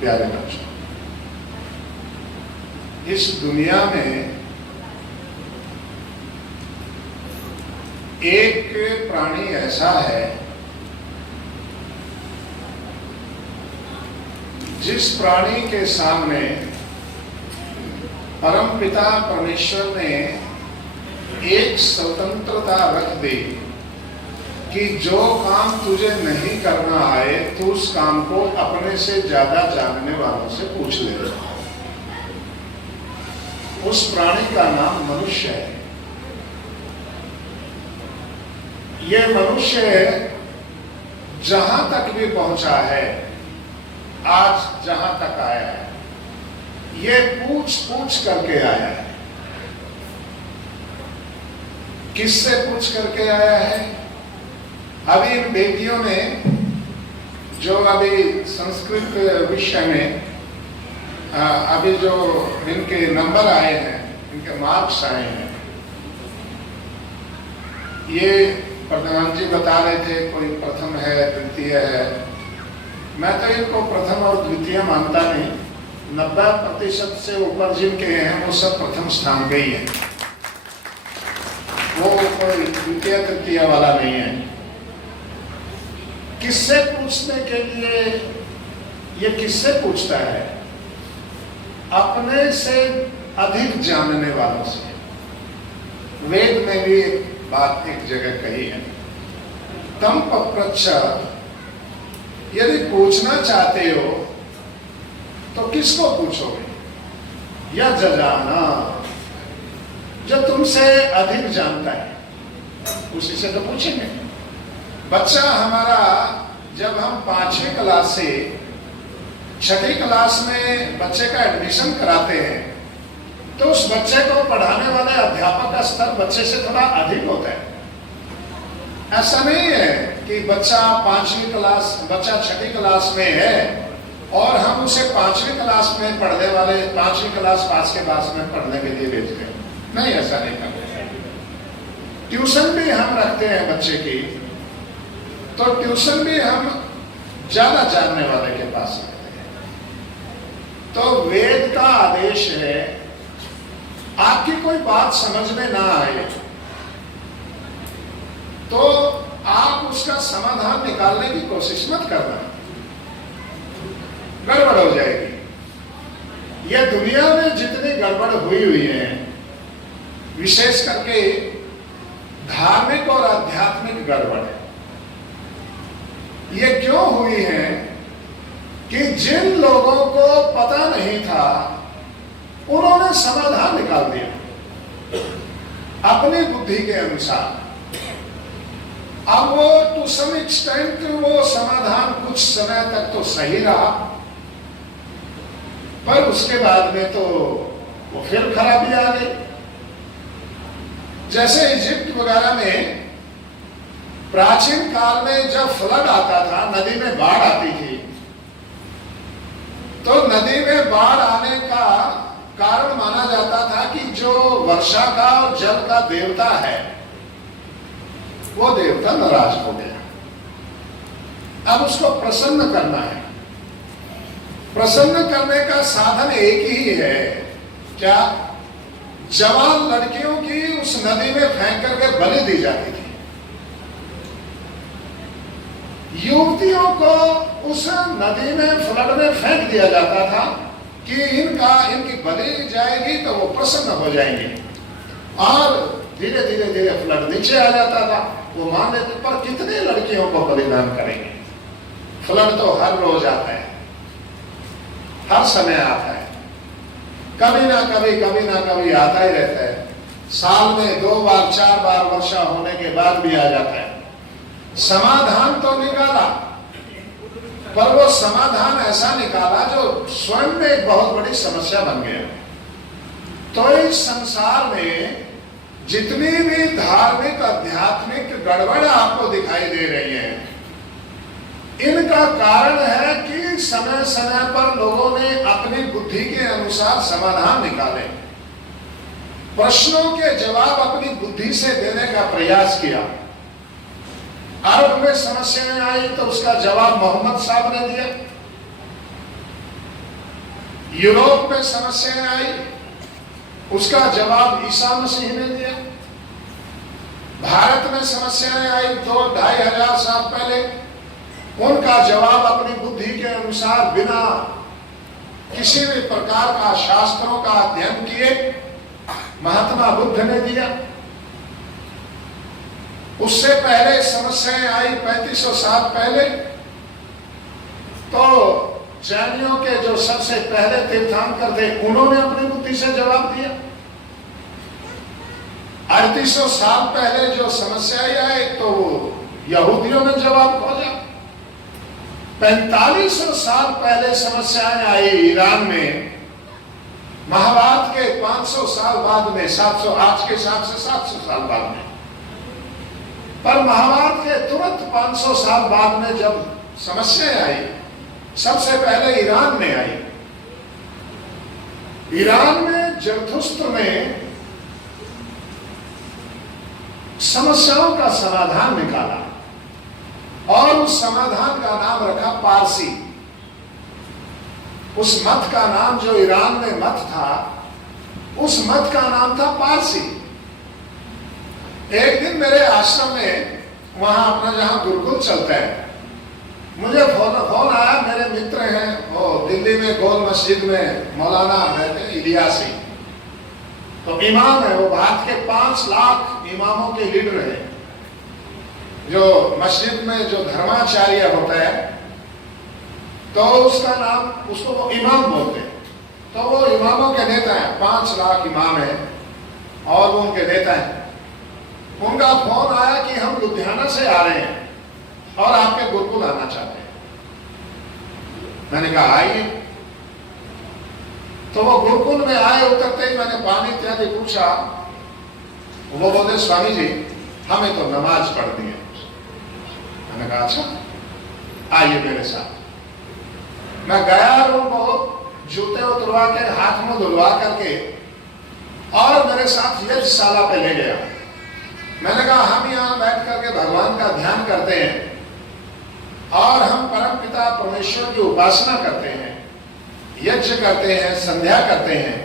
प्यारे बच्चों, इस दुनिया में एक प्राणी ऐसा है जिस प्राणी के सामने परमपिता परमेश्वर ने एक स्वतंत्रता रख दी कि जो काम तुझे नहीं करना आए तू उस काम को अपने से ज्यादा जानने वालों से पूछ ले। उस प्राणी का नाम मनुष्य है। ये मनुष्य जहां तक भी पहुंचा है, आज जहां तक आया है, ये पूछ पूछ करके आया है। किससे पूछ करके आया है? अभी इन बेटियों ने जो अभी संस्कृत विषय में अभी जो इनके नंबर आए हैं, इनके मार्क्स आए हैं, ये प्रधान जी बता रहे थे कोई प्रथम है, द्वितीय है। मैं तो इनको प्रथम और द्वितीय मानता नहीं। 90% से ऊपर जिनके हैं वो सब प्रथम स्थान पे ही है, वो कोई द्वितीय तृतीय वाला नहीं है। किससे पूछने के लिए? ये किससे पूछता है? अपने से अधिक जानने वालों से। वेद में भी बात एक जगह कही है, तम पप्रच्छ, यदि पूछना चाहते हो तो किसको पूछोगे? या जजाना, जो तुमसे अधिक जानता है उसी से तो पूछेंगे। बच्चा हमारा जब हम 5वीं क्लास से 6ठी क्लास में बच्चे का एडमिशन कराते हैं तो उस बच्चे को पढ़ाने वाले अध्यापक का स्तर बच्चे से थोड़ा अधिक होता है। ऐसा नहीं है कि बच्चा 5वीं क्लास, बच्चा 6ठी क्लास में है और हम उसे 5वीं क्लास में पढ़ने वाले 5वीं क्लास पास के पास में पढ़ने के लिए भेजते हैं। नहीं, ऐसा नहीं करते। ट्यूशन भी हम रखते हैं बच्चे की, तो ट्यूशन भी हम ज्यादा जानने वाले के पास रखते हैं। तो वेद का आदेश है, आपकी कोई बात समझ में ना आए तो आप उसका समाधान निकालने की कोशिश मत करना, गड़बड़ हो जाएगी। यह दुनिया में जितनी गड़बड़ हुई है, विशेष करके धार्मिक और आध्यात्मिक गड़बड़, ये क्यों हुई है कि जिन लोगों को पता नहीं था उन्होंने समाधान निकाल दिया अपनी बुद्धि के अनुसार। अब वो टू सम एक्सटेंट वो समाधान कुछ समय तक तो सही रहा, पर उसके बाद में तो वो फिर खराबी आ गई। जैसे इजिप्ट वगैरह में प्राचीन काल में जब फ्लड आता था, नदी में बाढ़ आती थी, तो नदी में बाढ़ आने का कारण माना जाता था कि जो वर्षा का और जल का देवता है वो देवता नाराज हो गया। अब उसको प्रसन्न करना है। प्रसन्न करने का साधन एक ही है, क्या? जवान लड़कियों की उस नदी में फेंक करके बलि दी जाती थी। युवतियों को उस नदी में, फ्लड में फेंक दिया जाता था कि इनकी बलि जाएगी तो वो प्रसन्न हो जाएंगे, और धीरे धीरे धीरे फ्लड नीचे आ जाता था। वो मान लेते, पर कितने लड़कियों को बलिदान करेंगे? फ्लड तो हर रोज आता है, हर समय आता है, कभी ना कभी आता ही रहता है। साल में 2 बार 4 बार वर्षा होने के बाद भी आ जाता है। समाधान तो निकाला, पर वो समाधान ऐसा निकाला जो स्वयं में एक बहुत बड़ी समस्या बन गया। तो इस संसार में जितनी भी धार्मिक आध्यात्मिक गड़बड़ आपको दिखाई दे रही है, इनका कारण है कि समय समय पर लोगों ने अपनी बुद्धि के अनुसार समाधान निकाले, प्रश्नों के जवाब अपनी बुद्धि से देने का प्रयास किया। अरब में समस्याएं आई तो उसका जवाब मोहम्मद साहब ने दिया। यूरोप में समस्याएं आई, उसका जवाब ईसा मसीह ने दिया। भारत में समस्याएं आई 2-2,500 साल पहले, उनका जवाब अपनी बुद्धि के अनुसार बिना किसी भी प्रकार का शास्त्रों का अध्ययन किए महात्मा बुद्ध ने दिया। उससे पहले समस्याएं आई 3500 साल पहले, तो जैनियों के जो सबसे पहले तीर्थंकर थे उन्होंने अपनी बुद्धि से जवाब दिया। 3800 साल पहले जो समस्याएं आई तो यहूदियों ने जवाब खोजा। 4500 साल पहले समस्याएं आई ईरान में, महाभारत के 500 साल बाद में, 700 आज के हिसाब से 700 साल बाद में, पर महाभारत के तुरंत 500 साल बाद में जब समस्याएं आई, सबसे पहले ईरान में आई। ईरान में जरथुस्त्र ने समस्याओं का समाधान निकाला और उस समाधान का नाम रखा पारसी। उस मत का नाम, जो ईरान में मत था, उस मत का नाम था पारसी। एक दिन मेरे आश्रम में, वहां अपना जहां गुरुकुल चलता है, मुझे फोन आया। मेरे मित्र हैं, वो दिल्ली में गोल मस्जिद में मौलाना रहते हैं, इलियासी, तो इमाम है। वो भारत के 5 लाख इमामों के लीडर हैं। जो मस्जिद में जो धर्माचार्य होता है, तो उसका नाम, उसको वो इमाम बोलते हैं। तो वो इमामों के नेता हैं, 5 लाख इमाम हैं और वो उनके नेता हैं। उनका फोन आया कि हम लुधियाना से आ रहे हैं और आपके गुरुकुल आना चाहते हैं। मैंने कहा आइए। तो वो गुरुकुल में आए, उतरते ही मैंने पानी इत्यादि पूछा। वो बोले स्वामी जी हमें तो नमाज पढ़नी है। मैंने कहा अच्छा आइए मेरे साथ। मैं गया और उनको जूते उतरवा के, हाथ मुंह धुलवा करके और मेरे साथ यज्ञशाला पे ले गया। मैंने कहा हम यहाँ बैठ करके भगवान का ध्यान करते हैं और हम परम पिता परमेश्वर की उपासना करते हैं, यज्ञ करते हैं, संध्या करते हैं।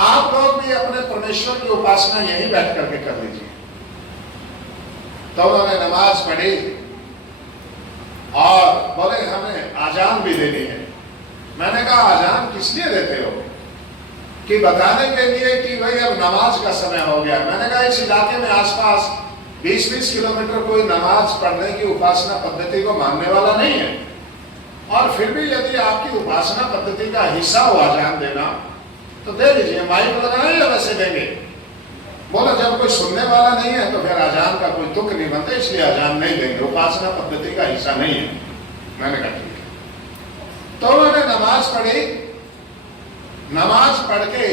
आप लोग भी अपने परमेश्वर की उपासना यहीं बैठ करके कर लीजिए। तो उन्होंने नमाज पढ़ी और बोले हमें आजान भी देनी है। मैंने कहा आजान किस लिए देते हो? कि बताने के लिए कि भाई अब नमाज का समय हो गया। मैंने कहा इस इलाके में आसपास 20-20 किलोमीटर कोई नमाज पढ़ने की उपासना पद्धति को मानने वाला नहीं है, और फिर भी यदि आपकी उपासना पद्धति का हिस्सा हो आजान देना तो दे लीजिए। माइक लगाए या वैसे देंगे? बोला जब कोई सुनने वाला नहीं है तो फिर आजान का कोई तुक नहीं बनता, इसलिए आजान नहीं देंगे, उपासना पद्धति का हिस्सा नहीं है। मैंने कहा ठीक है। तो उन्होंने नमाज पढ़ी। नमाज पढ़ के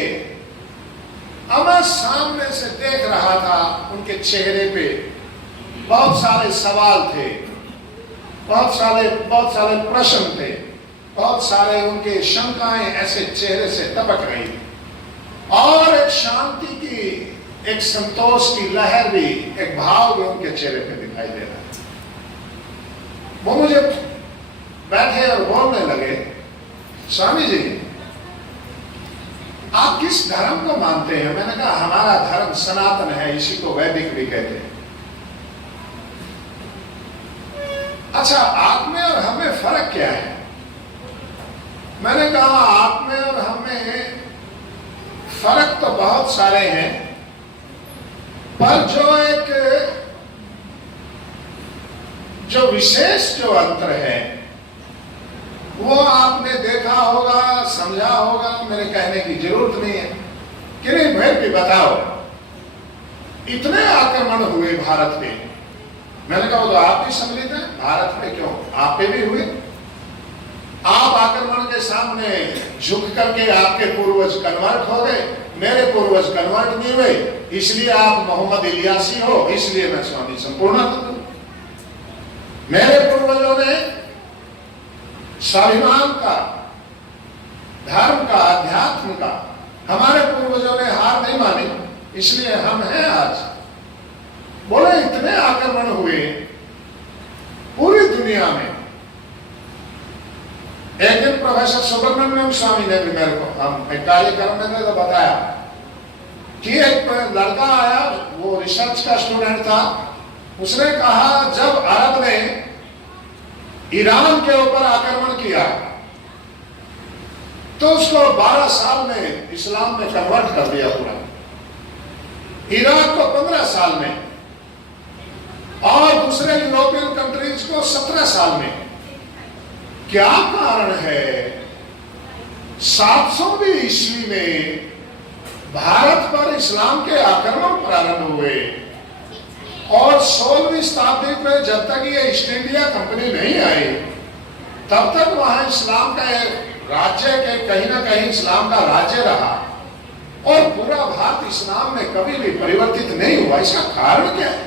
अब मैं सामने से देख रहा था, उनके चेहरे पे बहुत सारे सवाल थे, बहुत सारे प्रश्न थे, बहुत सारे उनके शंकाएं ऐसे चेहरे से टपक रही थी, और एक शांति की, एक संतोष की लहर भी, एक भाव भी उनके चेहरे पे दिखाई दे रहा है। वो मुझे बैठे और बोलने लगे, स्वामी जी आप किस धर्म को मानते हैं? मैंने कहा हमारा धर्म सनातन है, इसी को वैदिक भी कहते हैं। अच्छा आप में और हमें फर्क क्या है? मैंने कहा आप में और हमें फर्क तो बहुत सारे हैं, पर जो विशेष जो अंतर है वो आपने देखा होगा, समझा होगा, मेरे कहने की जरूरत नहीं है। कि नहीं भाई भी बताओ, इतने आक्रमण हुए भारत पे। मैंने कहा वो तो आप भी सम्मिलित हैं, भारत में क्यों, आप पे भी हुए। आप आक्रमण के सामने झुक करके आपके पूर्वज कन्वर्ट हो गए, मेरे पूर्वज कन्वर्ट नहीं हुए, इसलिए आप मोहम्मद इलियासी हो, इसलिए मैं स्वामी संपूर्णानंद हूं। मेरे पूर्वजों ने स्वाभिमान का, धर्म का, अध्यात्म का, हमारे पूर्वजों ने हार नहीं मानी, इसलिए हम हैं आज। बोले इतने आक्रमण हुए पूरी दुनिया में, एक दिन प्रोफेसर सुब्रमण्यम स्वामी ने भी मेरे को हम एक कार्यक्रम में तो बताया कि एक लड़का आया, वो रिसर्च का स्टूडेंट था। उसने कहा जब अरब ने ईरान के ऊपर आक्रमण किया तो उसको 12 साल में इस्लाम में कन्वर्ट कर दिया पूरा, इराक को 15 साल में और दूसरे यूरोपियन कंट्रीज को 17 साल में। क्या कारण है? 700वीं ईस्वी में भारत पर इस्लाम के आक्रमण प्रारंभ हुए और 16वीं शताब्दी में जब तक ये ईस्ट इंडिया कंपनी नहीं आई तब तक वहां इस्लाम का राज्य के कहीं ना कहीं इस्लाम का राज्य रहा और पूरा भारत इस्लाम में कभी भी परिवर्तित नहीं हुआ। इसका कारण क्या है?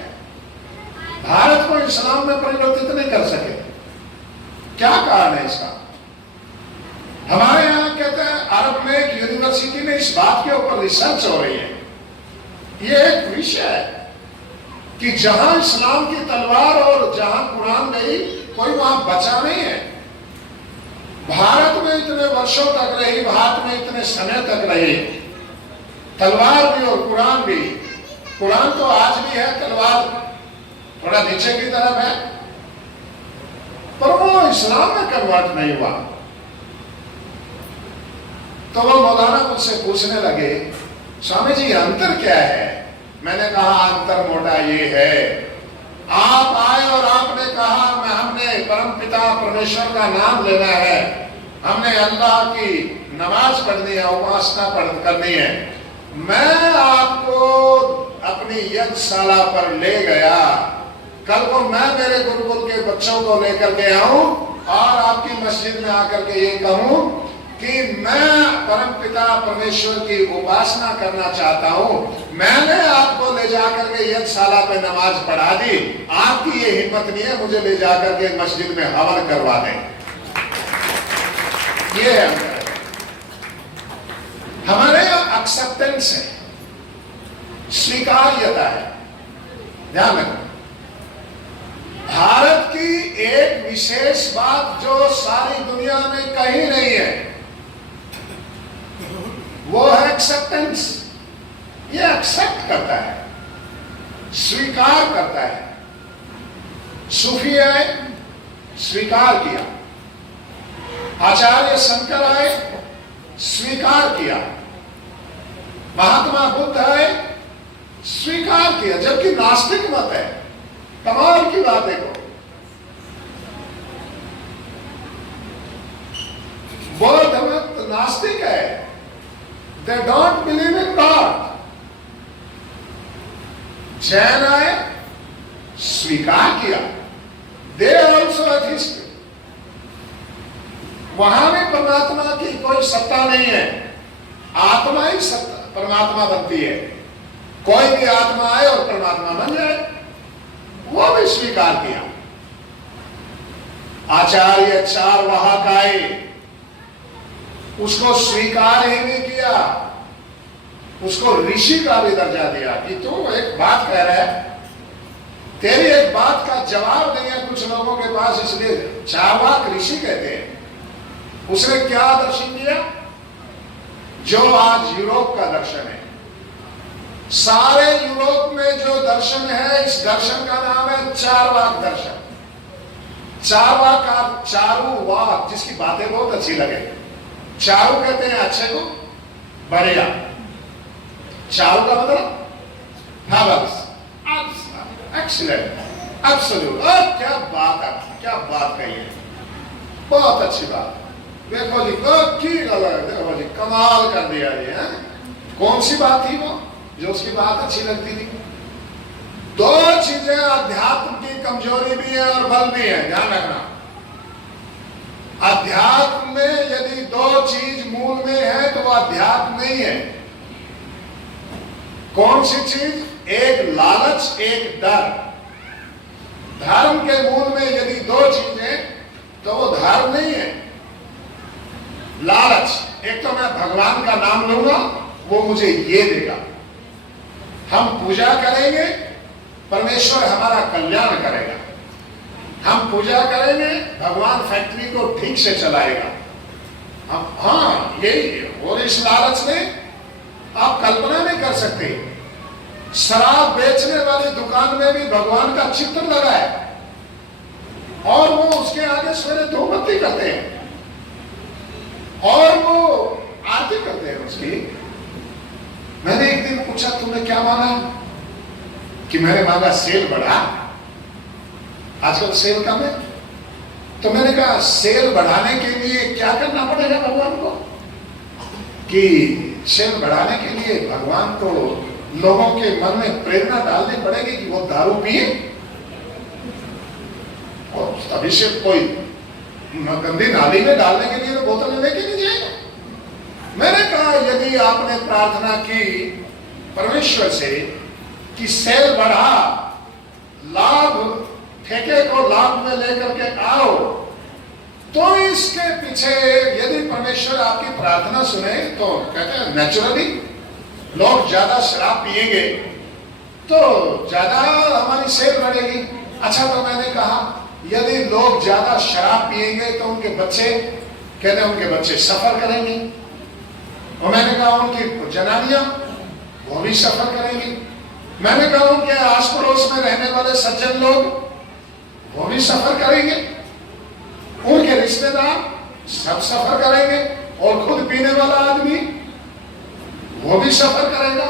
भारत को इस्लाम में परिवर्तित नहीं कर सके, क्या कारण है इसका? हमारे यहाँ कहते हैं अरब में एक यूनिवर्सिटी में इस बात के ऊपर रिसर्च हो रही है। ये एक विषय है कि जहां इस्लाम की तलवार और जहां कुरान गई कोई वहां बचा नहीं है। भारत में इतने वर्षों तक रही, भारत में इतने समय तक रही तलवार भी और कुरान भी। कुरान तो आज भी है, तलवार थोड़ा नीचे की तरफ है, पर वो इस्लाम में कन्वर्ट नहीं हुआ। तो वो मौलाना मुझसे पूछने लगे, स्वामी जी अंतर क्या है? मैंने कहा अंतर मोटा ये है, आप आए और आपने कहा मैं हमने परम पिता परमेश्वर का नाम लेना है, हमने अल्लाह की नमाज पढ़नी है, उपासना करनी है। मैं आपको अपनी यज्ञशाला पर ले गया, कल को मैं मेरे गुरुकुल के बच्चों को लेकर के आऊं और आपकी मस्जिद में आकर के ये कहूं कि मैं परम पिता परमेश्वर की उपासना करना चाहता हूं, मैंने आपको ले जाकर के यज्ञशाला पे नमाज पढ़ा दी, आपकी ये हिम्मत नहीं है मुझे ले जाकर के मस्जिद में हवन करवा दें। ये है हमारे यहाँ एक्सेप्टेंस है, स्वीकार्यता है। ध्यान रखना, भारत की एक विशेष बात जो सारी दुनिया में कहीं नहीं है वो है एक्सेप्टेंस। ये एक्सेप्ट करता है, स्वीकार करता है। सूफी आए, स्वीकार किया। आचार्य शंकर आए, स्वीकार किया। महात्मा बुद्ध आए, स्वीकार किया। जबकि नास्तिक मत है, कमाल की बात देखो, बौद्ध मत नास्तिक है, they don't believe in God. Jain आए, स्वीकार किया, दे ऑल्सो एथिस्ट। वहां भी परमात्मा की कोई सत्ता नहीं है, आत्मा ही सत्ता परमात्मा बनती है। कोई भी आत्मा आए और परमात्मा बन जाए, वो भी स्वीकार किया। आचार्य चारवाहक आए, उसको स्वीकार ही नहीं किया, उसको ऋषि का भी दर्जा दिया कि तू एक बात कह रहा है, तेरी एक बात का जवाब नहीं है कुछ लोगों के पास, इसलिए चारवाक ऋषि कहते हैं। उसने क्या दर्शन दिया? जो आज यूरोप का दर्शन है। सारे यूरोप में जो दर्शन है, इस दर्शन का नाम है चारवाक दर्शन। चारवाक का चारू वाक, जिसकी बातें बहुत अच्छी लगे। चारू कहते हैं अच्छे को, बढ़िया। चारू का मतलब मार्वलस, एक्सीलेंट, एब्सोल्यूट। क्या बात है, क्या बात कही है, बहुत अच्छी बात। देखो जी, देखो जी, कमाल कर दिया जी। है कौन सी बात थी वो जो उसकी बात अच्छी लगती थी? दो चीजें अध्यात्म की कमजोरी भी है और बल भी है, ध्यान रखना। अध्यात्म में यदि दो चीज मूल में है तो वो अध्यात्म नहीं है। कौन सी चीज? एक लालच, एक डर। धर्म के मूल में यदि दो चीजें तो वो धर्म नहीं है, लालच। एक तो मैं भगवान का नाम लूंगा, वो मुझे ये देगा, हम पूजा करेंगे, परमेश्वर हमारा कल्याण करेगा। हम पूजा करेंगे, भगवान फैक्ट्री को ठीक से चलाएगा। यही है। और इस लालच में आप कल्पना नहीं कर सकते, शराब बेचने वाली दुकान में भी भगवान का चित्र लगा है और वो उसके आगे सवेरे धूपबत्ती करते हैं और वो आरती करते हैं उसकी। मैंने एक दिन पूछा, तुमने क्या मांगा? कि मैंने मांगा सेल बढ़ा, आजकल सेल कम है। तो मैंने कहा सेल बढ़ाने के लिए क्या करना पड़ेगा भगवान को? कि सेल बढ़ाने के लिए भगवान को लोगों के मन में प्रेरणा डालनी पड़ेगी कि वो दारू पिए और तभी से कोई गंदी नाली में डालने के लिए तो बोतल लेके नहीं जाएगा। मैंने कहा यदि आपने प्रार्थना की परमेश्वर से कि सेल बढ़ा, लाभ, ठेके को लाभ में लेकर के आओ, तो इसके पीछे यदि परमेश्वर आपकी प्रार्थना सुने तो कहते हैं नेचुरली लोग ज्यादा शराब पिएंगे तो ज्यादा हमारी सेल बढ़ेगी। अच्छा, तो मैंने कहा यदि लोग ज्यादा शराब पिएंगे तो उनके बच्चे, कहते हैं उनके बच्चे सफर करेंगे। और मैंने कहा उनकी जनानियां वो भी सफर करेंगी। मैंने कहा उनके आस पड़ोस में रहने वाले सज्जन लोग वो भी सफर करेंगे, उनके रिश्तेदार सब सफर करेंगे और खुद पीने वाला आदमी वो भी सफर करेगा।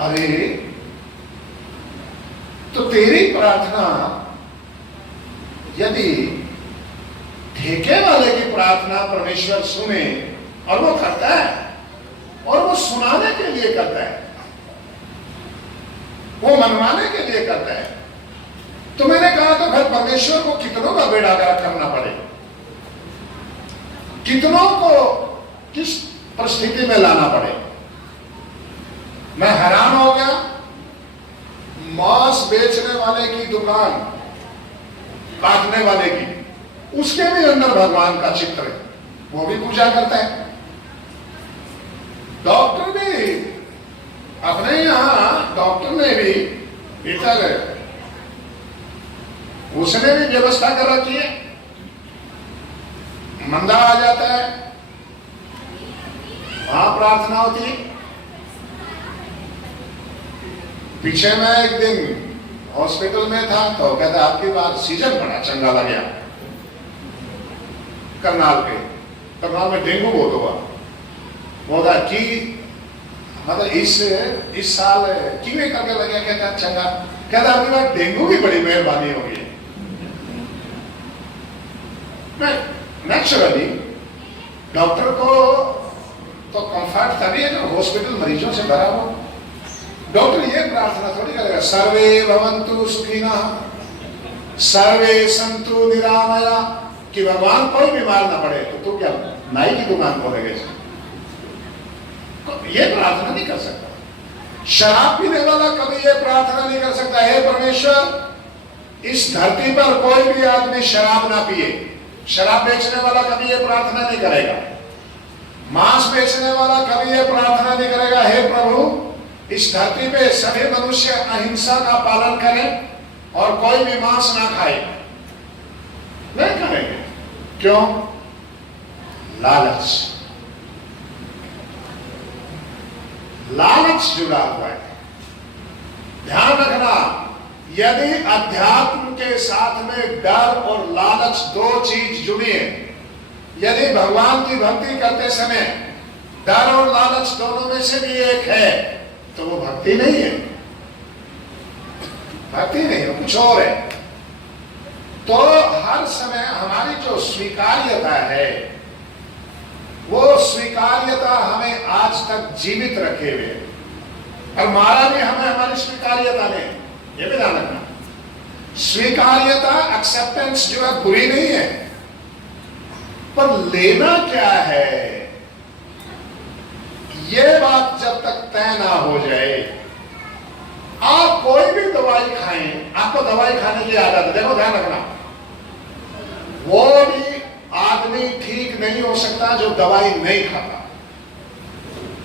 अरे तो तेरी प्रार्थना यदि ठेके वाले की प्रार्थना परमेश्वर सुने, और वो करता है और वो सुनाने के लिए करता है, वो मनवाने के लिए करता है, तो मैंने कहा तो फिर परमेश्वर को कितनों का बेड़ा गर्क करना पड़ेगा, कितनों को किस परिस्थिति में लाना पड़ेगा। मैं हैरान हो गया, मांस बेचने वाले की दुकान, काटने वाले की, उसके भी अंदर भगवान का चित्र है, वो भी पूजा करता है। डॉक्टर भी अपने यहां, डॉक्टर ने भी भीतर उसने भी व्यवस्था कर रखी है। मंदा आ जाता है, वहां प्रार्थना होती है। पीछे मैं एक दिन हॉस्पिटल में था तो कहता आपकी बार सीजन बड़ा चंगा लग गया, करनाल में डेंगू बहुत हुआ। बोला कि मतलब इस साल किਵੇਂ करके लगे, कहता चंगा, कहता आपकी बार डेंगू की बड़ी मेहरबानी होगी। नेचुरली डॉक्टर को तो कंफर्ट तभी है जब हॉस्पिटल मरीजों से भरा हो। डॉक्टर ये प्रार्थना थोड़ी करेगा सर्वे भवन्तु सुखिनः सर्वे सन्तु निरामया, कि भगवान कोई बीमार ना पड़े। तो तू क्या नाई की दुकान खोलेगा? तो ये प्रार्थना नहीं कर सकता। शराब पीने वाला कभी ये प्रार्थना नहीं कर सकता, हे परमेश्वर इस धरती पर कोई भी आदमी शराब ना पिए। शराब बेचने वाला कभी ये प्रार्थना नहीं करेगा, मांस बेचने वाला कभी ये प्रार्थना नहीं करेगा, हे प्रभु इस धरती पे सभी मनुष्य अहिंसा का पालन करें और कोई भी मांस ना खाए। नहीं करेंगे। क्यों? लालच, लालच जुड़ा हुआ है। ध्यान रखना, यदि अध्यात्म के साथ में डर और लालच दो चीज जुड़ी है, यदि भगवान की भक्ति करते समय डर और लालच दोनों में से भी एक है, तो वो भक्ति नहीं है, भक्ति नहीं है, कुछ और है। तो हर समय हमारी जो स्वीकार्यता है, वो स्वीकार्यता हमें आज तक जीवित रखे हुए, और मारा भी हमें हमारी स्वीकार्यता ने, ये भी ध्यान रखना। स्वीकार्यता, एक्सेप्टेंस जो है बुरी नहीं है, पर लेना क्या है, ये बात जब तक तय ना हो जाए। आप कोई भी दवाई खाएं, आपको दवाई खाने की आदत है, देखो ध्यान रखना, वो भी आदमी ठीक नहीं हो सकता जो दवाई नहीं खाता,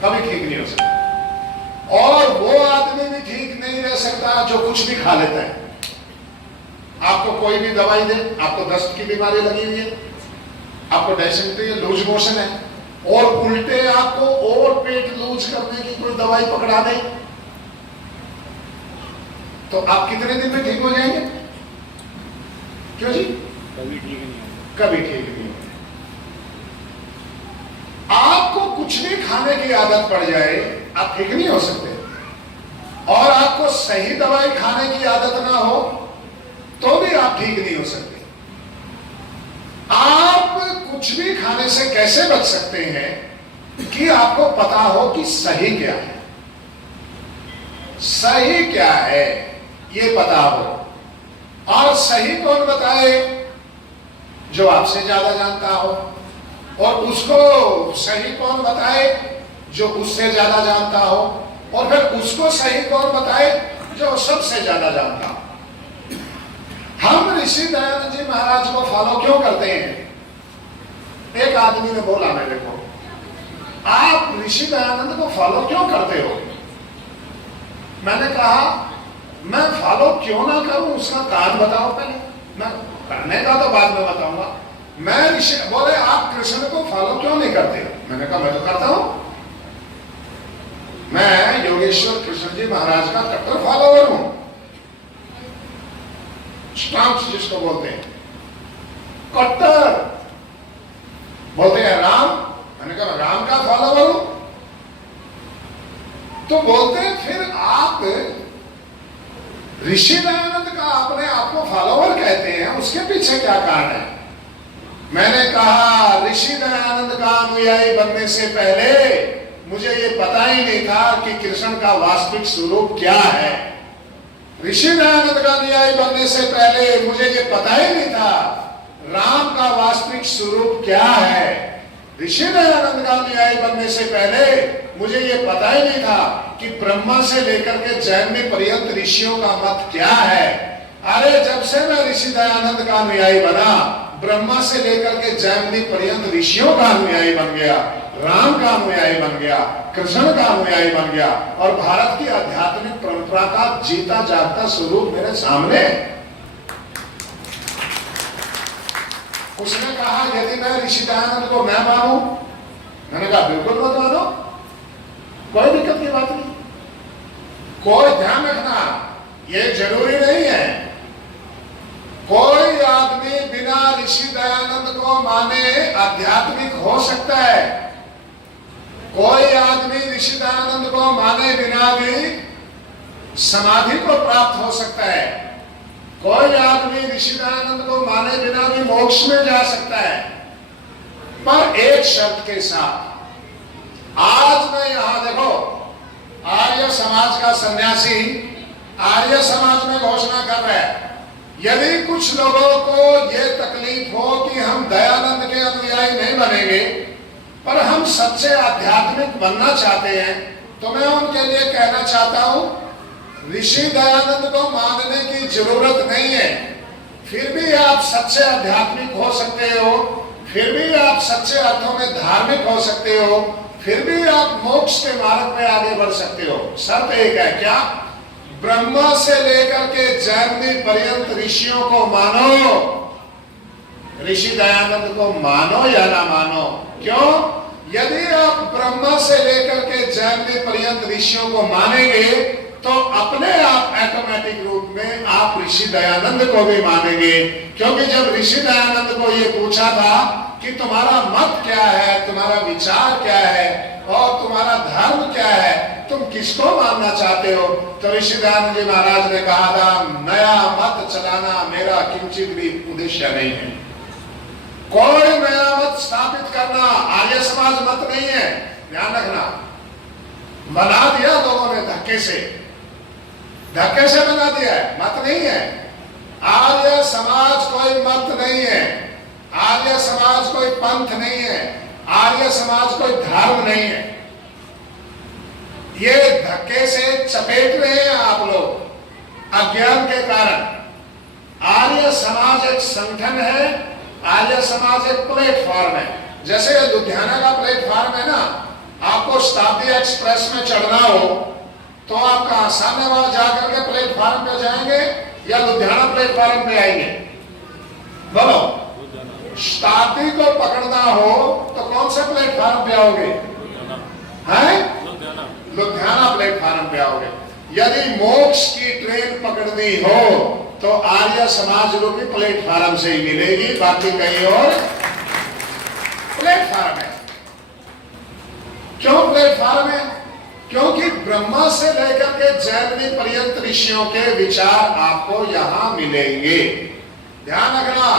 कभी ठीक नहीं हो सकता। और वो आदमी भी ठीक नहीं रह सकता जो कुछ भी खा लेता है। आपको कोई भी दवाई दे, आपको दस्त की बीमारी लगी हुई है, आपको डायसेंट्री, लूज मोशन है, और उल्टे आपको और पेट लूज करने की कोई दवाई पकड़ा दे, तो आप कितने दिन में ठीक हो जाएंगे? क्यों जी? कभी ठीक नहीं होगा। कभी ठीक नहीं होगा। आपको कुछ भी खाने की आदत पड़ जाए, आप ठीक नहीं हो सकते। और आपको सही दवाई खाने की आदत ना हो तो भी आप ठीक नहीं हो सकते। आप कुछ भी खाने से कैसे बच सकते हैं कि आपको पता हो कि सही क्या है, सही क्या है ये पता हो। और सही कौन बताए? जो आपसे ज्यादा जानता हो। और उसको सही कौन बताए? जो उससे ज्यादा जानता हो। और फिर उसको सही कौन बताए? जो सबसे ज्यादा जानता हो। हम ऋषि दयानंद जी महाराज को फॉलो क्यों करते हैं? एक आदमी ने बोला मेरे को, आप ऋषि दयानंद को फॉलो क्यों करते हो? मैंने कहा, मैं फॉलो क्यों ना करूं उसका कारण बताओ पहले, मैं करने का तो बाद में बताऊंगा। मैं ऋषि बोले, आप कृष्ण को फॉलो क्यों नहीं करते? मैंने कहा, मैं तो करता हूं। मैं योगेश्वर कृष्ण जी महाराज का कट्टर फॉलोवर हूं, स्टांप्स जिसको बोलते हैं, कट्टर बोलते हैं राम। मैंने कहा, राम का फॉलोवर हूं। तो बोलते हैं फिर आप ऋषि दयानंद का अपने आप को फॉलोवर कहते हैं, उसके पीछे क्या कारण है? मैंने कहा, ऋषि दयानंद का अनुयायी बनने से पहले मुझे ये पता ही नहीं था कि कृष्ण का वास्तविक स्वरूप क्या है। ऋषि दयानंद का अनुयायी बनने से पहले मुझे ये पता ही नहीं था राम का वास्तविक स्वरूप क्या है। ऋषि दयानंद का अनुयायी बनने से पहले मुझे ये पता ही नहीं था कि ब्रह्मा से लेकर के जैमिनी पर्यंत ऋषियों का मत क्या है। अरे जब से मैं ऋषि दयानंद का अनुयायी बना, ब्रह्मा से लेकर के जैमिनी पर्यंत ऋषियों का अनुयायी बन गया, राम का अनुयायी बन गया, कृष्ण का अनुयायी बन गया, और भारत की आध्यात्मिक परंपरा का जीता जागता स्वरूप मेरे सामने। उसने कहा, यदि मैं ऋषि दयानंद को मैं मानूं? मैंने कहा, बिल्कुल मत मानो, कोई दिक्कत की बात नहीं। कोई ध्यान रखना, ये जरूरी नहीं है कोई आदमी बिना ऋषि दयानंद को माने आध्यात्मिक हो सकता है। कोई आदमी ऋषि दयानंद को माने बिना भी समाधि को प्राप्त हो सकता है। कोई आदमी ऋषि दयानंद को माने बिना भी मोक्ष में जा सकता है, पर एक शर्त के साथ। आज मैं यहां देखो, आर्य समाज का सन्यासी आर्य समाज में घोषणा कर रहा है, यदि कुछ लोगों को यह तकलीफ हो कि हम दयानंद के अनुयायी नहीं बनेंगे, पर हम सच्चे आध्यात्मिक बनना चाहते हैं, तो मैं उनके लिए कहना चाहता हूं, ऋषि दयानंद को मानने की जरूरत नहीं है। फिर भी आप सच्चे आध्यात्मिक हो सकते हो, फिर भी आप सच्चे अर्थों में धार्मिक हो सकते हो, फिर भी आप मोक्ष के मार्ग में आगे बढ़ सकते हो। शर्त एक है, क्या? ब्रह्मा से लेकर के जैमिनी पर्यंत ऋषियों को मानो। ऋषि दयानंद को मानो या ना मानो। क्यों? यदि आप ब्रह्मा से लेकर के जैमिनी पर्यंत ऋषियों को मानेंगे तो अपने आप ऑटोमेटिक रूप में आप ऋषि दयानंद को भी मानेंगे। क्योंकि जब ऋषि दयानंद को ये पूछा था कि तुम्हारा मत क्या है, तुम्हारा विचार क्या है और तुम्हारा धर्म क्या है, तुम किसको मानना चाहते हो, तो ऋषि दयानंद जी महाराज ने कहा था, नया मत चलाना मेरा किंचित भी उद्देश्य नहीं है। कोई नया मत स्थापित करना आर्य समाज मत नहीं है, ध्यान रखना। बना दिया लोगों ने धक्के से बना दिया है, मत नहीं है। आर्य समाज कोई मत नहीं है, आर्य समाज कोई पंथ नहीं है, आर्य समाज कोई धर्म नहीं है। ये धक्के से चपेट रहे हैं आप लोग अज्ञान के कारण। आर्य समाज एक संगठन है, आर्य समाज एक प्लेटफॉर्म है। जैसे लुधियाना का प्लेटफॉर्म है ना, आपको शताब्दी एक्सप्रेस में चढ़ना हो तो आप कहां सामने जाकर के प्लेटफॉर्म पे जाएंगे या लुधियाना प्लेटफॉर्म पे आएंगे? बोलो। शताब्दी को पकड़ना हो तो कौन से प्लेटफॉर्म पे आओगे? हैं? लुधियाना प्लेटफॉर्म पे आओगे। यदि मोक्ष की ट्रेन पकड़नी हो तो आर्य समाज रूपी प्लेटफॉर्म से ही मिलेगी, बाकी कहीं और प्लेटफॉर्म है। क्यों प्लेटफॉर्म है? क्योंकि ब्रह्मा से लेकर के जैमिनी पर्यंत ऋषियों के विचार आपको यहां मिलेंगे। ध्यान रखना,